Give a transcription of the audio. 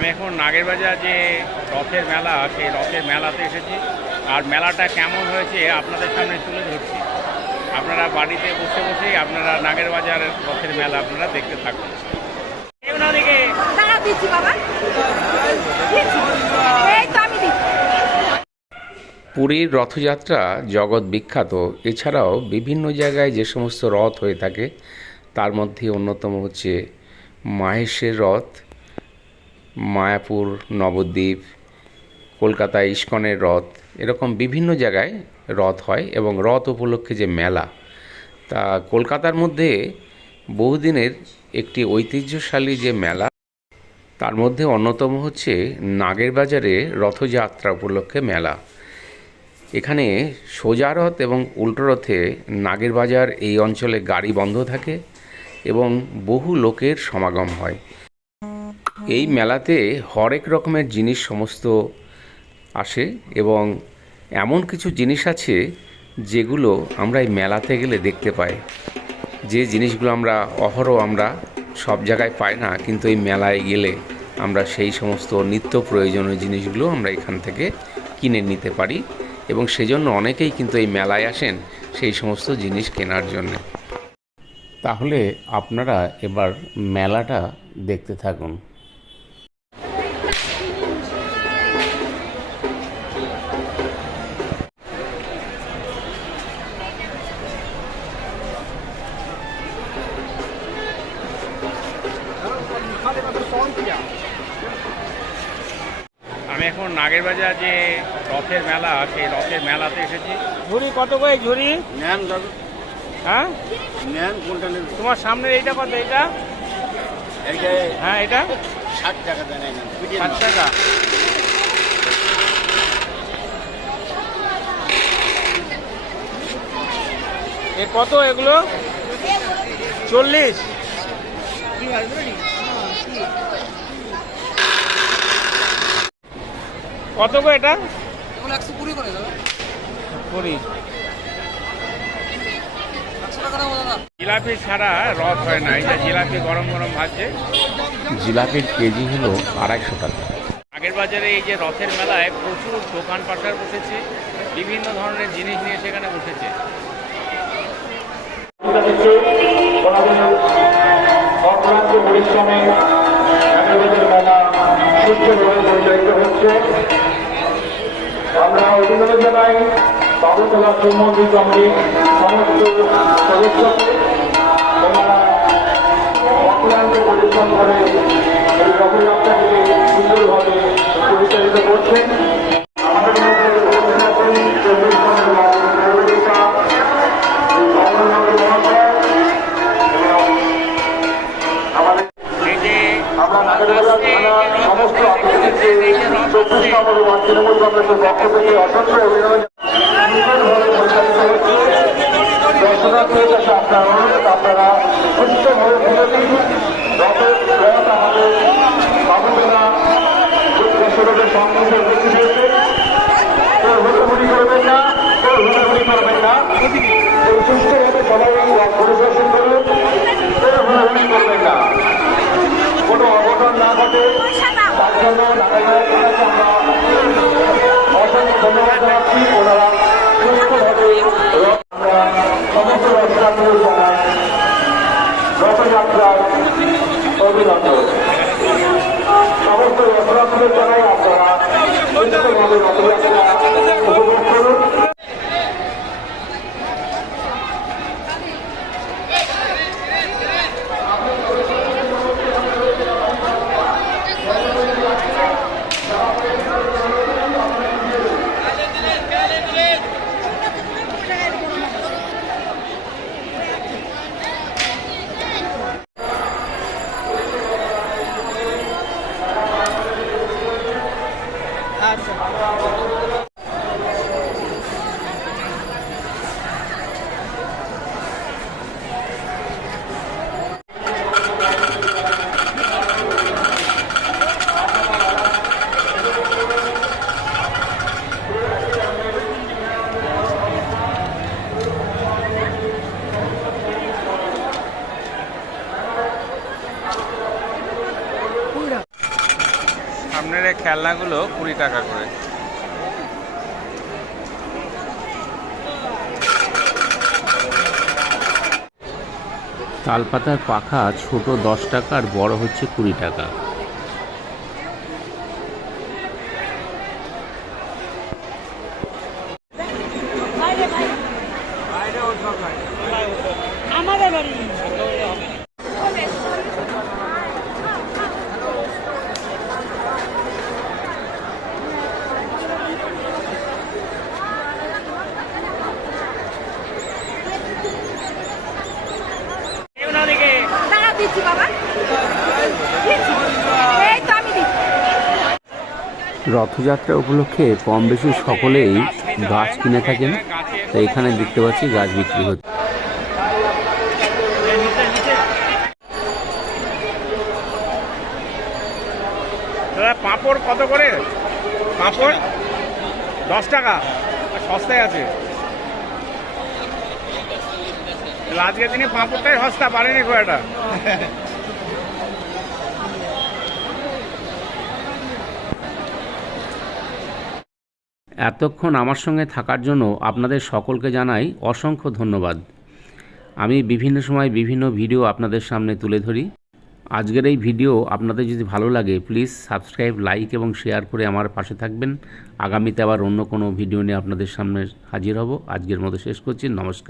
আমি এখন নাগেরবাজার যে রথের মেলা সেই রথের মেলাতে এসেছি। আর মেলাটা কেমন হয়েছে আপনাদের সামনে তুলে ধরছি। আপনারা বাড়িতে বসে বসেই আপনারা নাগেরবাজারের রথের মেলা আপনারা দেখতে থাকুন। পুরীর রথযাত্রা জগৎ বিখ্যাত। এছাড়াও বিভিন্ন জায়গায় যে সমস্ত রথ হয়ে থাকে তার মধ্যে অন্যতম হচ্ছে মাহেশের রথ মায়াপুর, নবদ্বীপ, কলকাতা, ইস্কনের রথ এরকম বিভিন্ন জায়গায় রথ হয় এবং রথ উপলক্ষে যে মেলা, তা কলকাতার মধ্যে বহুদিনের একটি ঐতিহ্যশালী যে মেলা, তার মধ্যে অন্যতম হচ্ছে নাগের বাজারে রথযাত্রা উপলক্ষে মেলা। এখানে সোজা রথ এবং উল্টো রথে নাগের বাজার এই অঞ্চলে গাড়ি বন্ধ থাকে এবং বহু লোকের সমাগম হয়। এই মেলাতে হরেক রকমের জিনিস সমস্ত আসে এবং এমন কিছু জিনিস আছে যেগুলো আমরা এই মেলাতে গেলে দেখতে পাই। যে জিনিসগুলো আমরা, অহরহ আমরা সব জায়গায় পাই না, কিন্তু এই মেলায় গেলে আমরা সেই সমস্ত নিত্য প্রয়োজনীয় জিনিসগুলো আমরা এখান থেকে কিনে নিতে পারি এবং সেজন্য অনেকেই কিন্তু এই মেলায় আসেন সেই সমস্ত জিনিস কেনার জন্য। তাহলে আপনারা এবার মেলাটা দেখতে থাকুন। আমি এখন নাগের বাজার যে রথের মেলা সেই রথের মেলাতে এসেছি। ঝুড়ি কত করে ঝুড়ি? নেন হ্যাঁ? নেন কোনটা নেবেন? তোমার সামনে এইটা কত এইটা? এইটা হ্যাঁ এটা ষাট টাকা দেন ষাট টাকা। এ কত এগুলো? চল্লিশ। কত গো এটা? কুড়ি জিলাপি ছাড়া রথ হয় না এই যে জিলাপি গরম গরম ভাজছে। জিলাপির কেজি হলো আড়াইশো টাকা। আগের বাজারে এই যে রথের মেলায় প্রচুর দোকান বসেছে বিভিন্ন ধরনের জিনিস নিয়ে সেখানে বসেছে। পরিশ্রমে মেলা সুস্থভাবে পরিচালিত হচ্ছে। আমরা অভিনন্দন জানাই বাবুতলা শ্রমমন্ত্রী কমিটির সমস্ত সদস্যকে অক্লান্ত পরিশ্রম করে এই রথযাত্রাকে সুন্দরভাবে পরিচালিত করছেন তৃণমূল কংগ্রেসের পক্ষ থেকে অসংখ্য কাছে আপনার অনুরোধ, আপনারা সুস্থভাবে পুজো দিন রথের রথ আমাদের বাবুবেলা দর্শকদের সঙ্গে উপস্থিত হয়েছে কেউ হুড়োহুড়ি করবেন না, কেউ হুড়োহুড়ি করবেন না। কেউ সুস্থভাবে সবাই রথ পরিদর্শন করুন, কেউ হুড়োহুড়ি করবেন না। কোনো অঘটন না ঘটে। তার জন্য অসংখ্য সমস্ত রথযাত্রী জানাই রথযাত্রার অভিনন্দন। সমস্ত রথযাত্রী জানাই আপনারা সুস্থভাবে রথযাত্রা উপভোগ করুন সামনের এই খেলনাগুলো কুড়ি টাকা করে। তালপাতার পাখা ছোট দশ টাকা আর বড় হচ্ছে কুড়ি টাকা। আমাদের বাড়ি। রথযাত্রা উপলক্ষে কম বেশি সকলেই গাছ কিনে থাকেন। তো এখানে দেখতে পাচ্ছি গাছ বিক্রি হচ্ছে। পাঁপড় কত করে? পাঁপড় দশ টাকা। সস্তায় আছে। আজকের দিনে পাঁপড়টাই সস্তা পারেনি খুব এতক্ষণ আমার সঙ্গে থাকার জন্য আপনাদের সকলকে জানাই অসংখ্য ধন্যবাদ। আমি বিভিন্ন সময় বিভিন্ন ভিডিও আপনাদের সামনে তুলে ধরি। আজকের এই ভিডিও আপনাদের যদি ভালো লাগে প্লিজ সাবস্ক্রাইব লাইক এবং শেয়ার করে আমার পাশে থাকবেন। আগামীতে আবার অন্য কোনো ভিডিও নিয়ে আপনাদের সামনে হাজির হব। আজকের মতো শেষ করছি। নমস্কার।